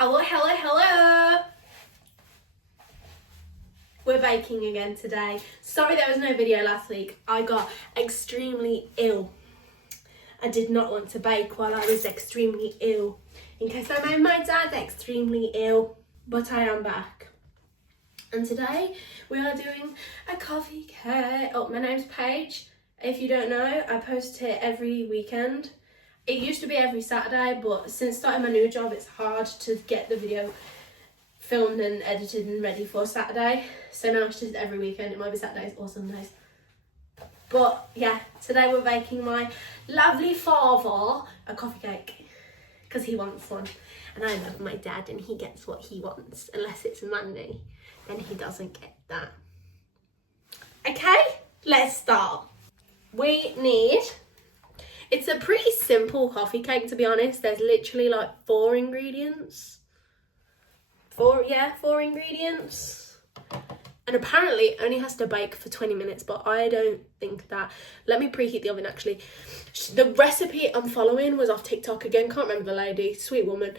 Hello. We're baking again today. Sorry there was no video last week. I got extremely ill. I did not want to bake while I was extremely ill, in case I made my dad extremely ill, but I am back. And today we are doing a coffee cake. Oh, my name's Paige. If you don't know, I post it every weekend. It used to be every Saturday, but since starting my new job, it's hard to get the video filmed and edited and ready for Saturday. So now it's just every weekend. It might be Saturdays or Sundays. But yeah, today we're baking my lovely father a coffee cake because he wants one. And I love my dad and he gets what he wants. Unless it's money, then he doesn't get that. Okay, let's start. We need... It's a pretty simple coffee cake, to be honest. There's literally like four ingredients. Four ingredients. And apparently it only has to bake for 20 minutes, but I don't think that. Let me preheat the oven actually. The recipe I'm following was off TikTok again. Can't remember the lady, sweet woman.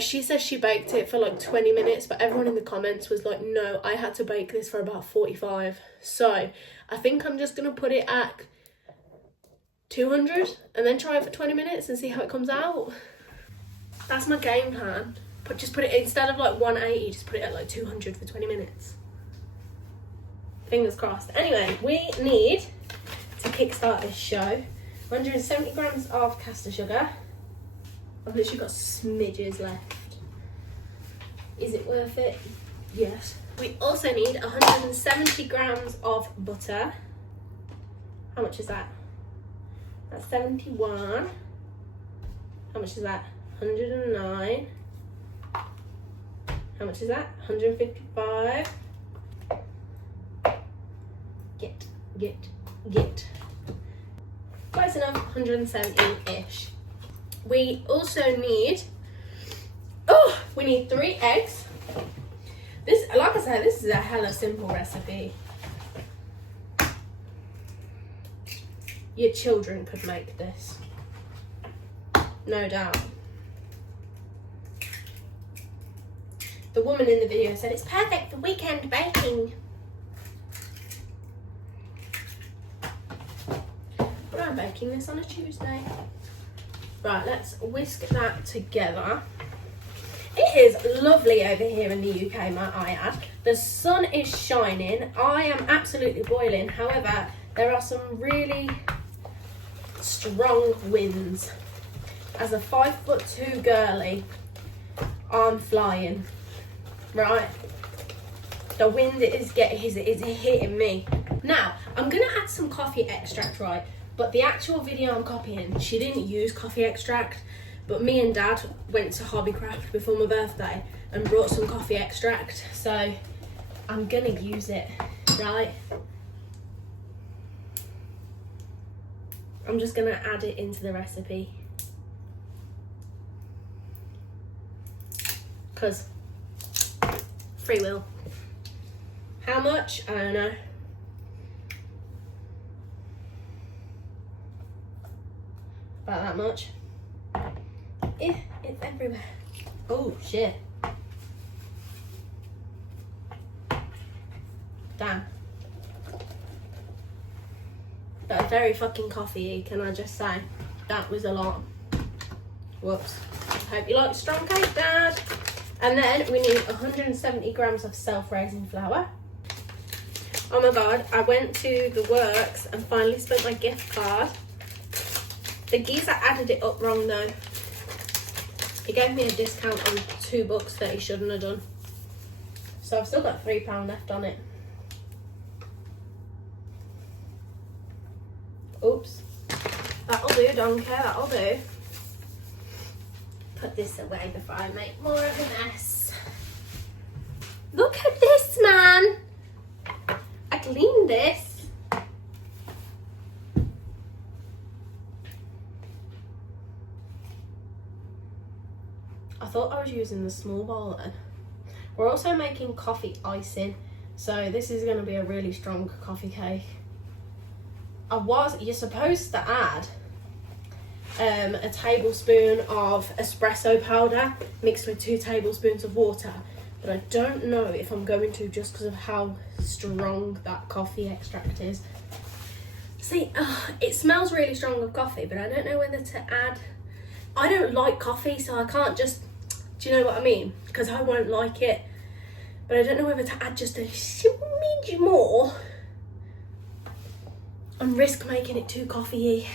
She says she baked it for like 20 minutes, but everyone in the comments was like, no, I had to bake this for about 45. So I think I'm just going to put it at 200 and then try it for 20 minutes and see how it comes out. That's my game plan. But just put it, instead of like 180, just put it at like 200 for 20 minutes. Fingers crossed. Anyway, we need to kickstart this show 170 grams of caster sugar. I've literally got smidges left. Is it worth it? Yes. We also need 170 grams of butter. How much is that? That's 71. How much is that? 109. How much is that? 155. Get. Close enough, 170-ish. We also need, we need 3 eggs. This, like I said, this is a hella simple recipe. Your children could make this, no doubt. The woman in the video said it's perfect for weekend baking. But I'm baking this on a Tuesday. Right, let's whisk that together. It is lovely over here in the UK, might I add. The sun is shining. I am absolutely boiling. However, there are some really strong winds. As a 5'2" girly, I'm flying. Right, the wind is hitting me. Now, I'm gonna add some coffee extract, right? But the actual video I'm copying, she didn't use coffee extract, but me and Dad went to Hobbycraft before my birthday and brought some coffee extract, so I'm gonna use it, right? I'm just gonna add it into the recipe. Because free will. How much? I don't know. About that much. It's everywhere. Oh shit. Damn. That was very fucking coffee-y, can I just say? That was a lot. Whoops. Hope you like strong cake, Dad. And then we need 170 grams of self-raising flour. Oh my god, I went to the works and finally spent my gift card. The geezer added it up wrong though. He gave me a discount on 2 books that he shouldn't have done. So I've still got £3 left on it. Oops. That'll do, don't care, that'll do. Put this away before I make more of a mess. Look at this, man. I cleaned this. I thought I was using the small bowl then. We're also making coffee icing, so this is going to be a really strong coffee cake. You're supposed to add a tablespoon of espresso powder mixed with 2 tablespoons of water. But I don't know if I'm going to, just because of how strong that coffee extract is. See, it smells really strong of coffee, but I don't know whether to add... I don't like coffee, so I can't just... Do you know what I mean? Because I won't like it. But I don't know whether to add just a smidge more and risk making it too coffee-y.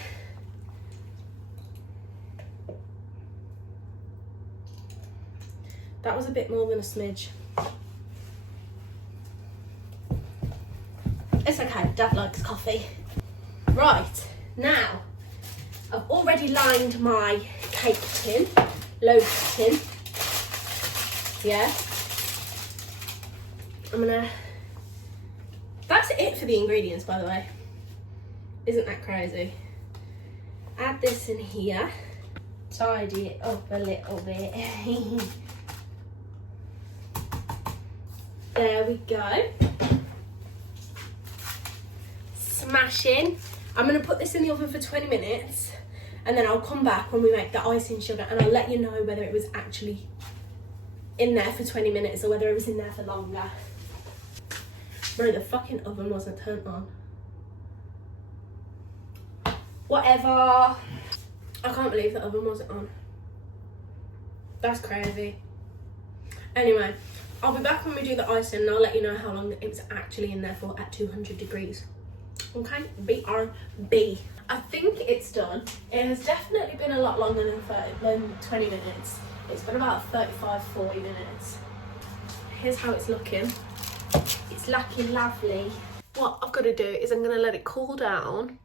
That was a bit more than a smidge. It's okay, Dad likes coffee. Right, now, I've already lined my cake tin, loaf tin. Yeah. That's it for the ingredients, by the way. Isn't that crazy? Add this in here. Tidy it up a little bit. There we go. Smash in. I'm going to put this in the oven for 20 minutes and then I'll come back when we make the icing sugar and I'll let you know whether it was actually in there for 20 minutes or whether it was in there for longer. Bro, the fucking oven wasn't turned on. Whatever. I can't believe the oven wasn't on. That's crazy. Anyway, I'll be back when we do the icing and I'll let you know how long it was actually in there for at 200 degrees. Okay, BRB. I think it's done. It has definitely been a lot longer than 20 minutes. It's been about 35, 40 minutes. Here's how it's looking. It's looking lovely. What I've got to do is I'm going to let it cool down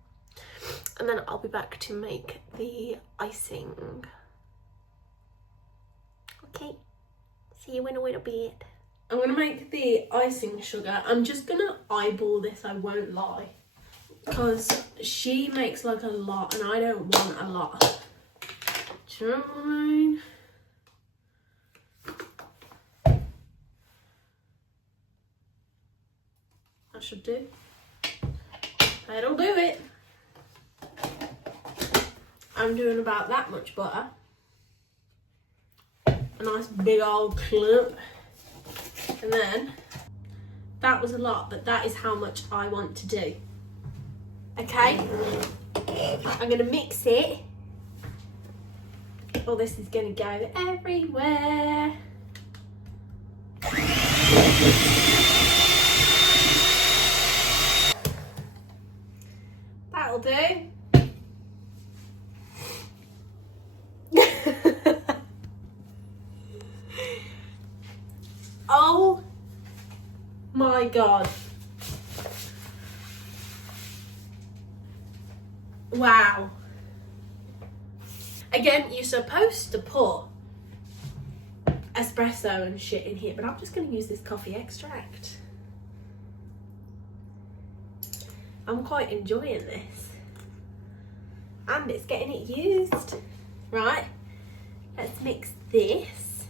and then I'll be back to make the icing. Okay, see you in a little bit. I'm going to make the icing sugar. I'm just going to eyeball this, I won't lie. Because she makes like a lot and I don't want a lot. Do you know what I mean? That should do. That'll do it. I'm doing about that much butter. A nice big old clump. And then, that was a lot, but that is how much I want to do. Okay, I'm going to mix it. Oh, this is going to go everywhere. That'll do. Oh my God. Wow. Again, you're supposed to put espresso and shit in here, but I'm just going to use this coffee extract. I'm quite enjoying this. And it's getting it used. Right, let's mix this.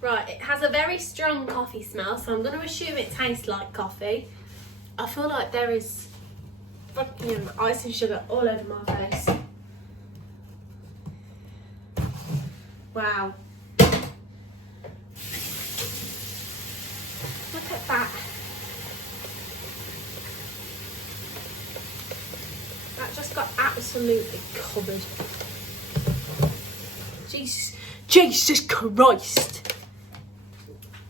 Right, it has a very strong coffee smell, so I'm going to assume it tastes like coffee. I feel like there is fucking icing sugar all over my face. Wow. Look at that. That just got absolutely covered. Jesus Christ.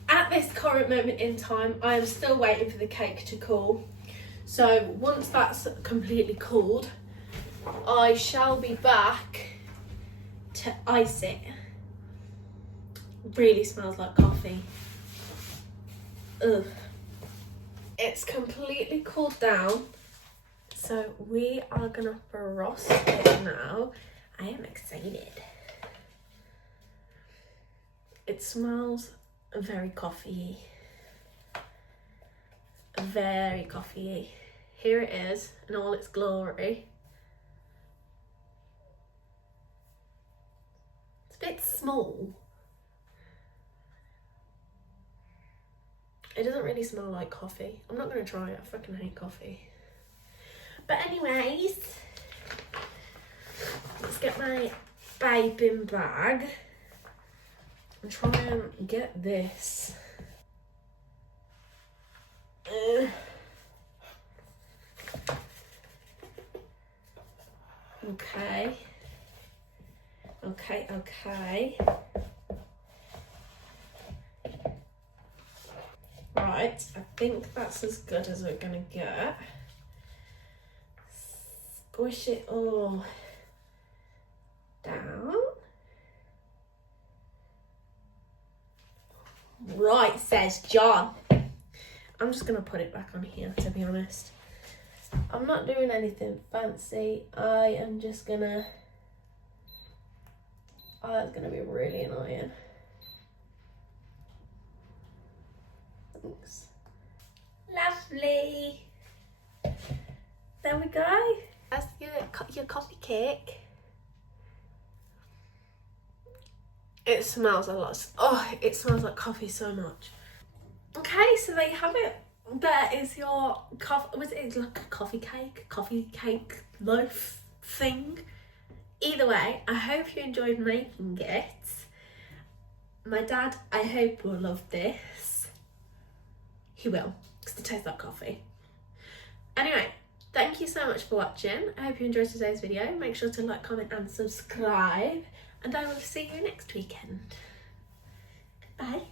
At this current moment in time, I am still waiting for the cake to cool. So once that's completely cooled, I shall be back to ice it. Really smells like coffee. Ugh. It's completely cooled down, so we are gonna frost it now. I am excited. It smells very coffee-y. Very coffee-y. Here it is in all its glory. It's a bit small. It doesn't really smell like coffee. I'm not going to try it. I fucking hate coffee. But anyways, let's get vaping bag and try and get this. Okay. Right, I think that's as good as we're gonna get. Squish it all down. Right, says John. I'm just gonna put it back on here, to be honest. I'm not doing anything fancy. I am just gonna... Oh, that's gonna be really annoying. Thanks. Lovely. There we go. That's your coffee cake. It smells a lot. Oh, it smells like coffee so much. Okay, so there you have it. There is your coffee. Was it like a coffee cake loaf thing? Either way, I hope you enjoyed making it. My dad, I hope, will love this. He will, because it tastes like coffee. Anyway, thank you so much for watching. I hope you enjoyed today's video. Make sure to like, comment and subscribe. And I will see you next weekend. Bye.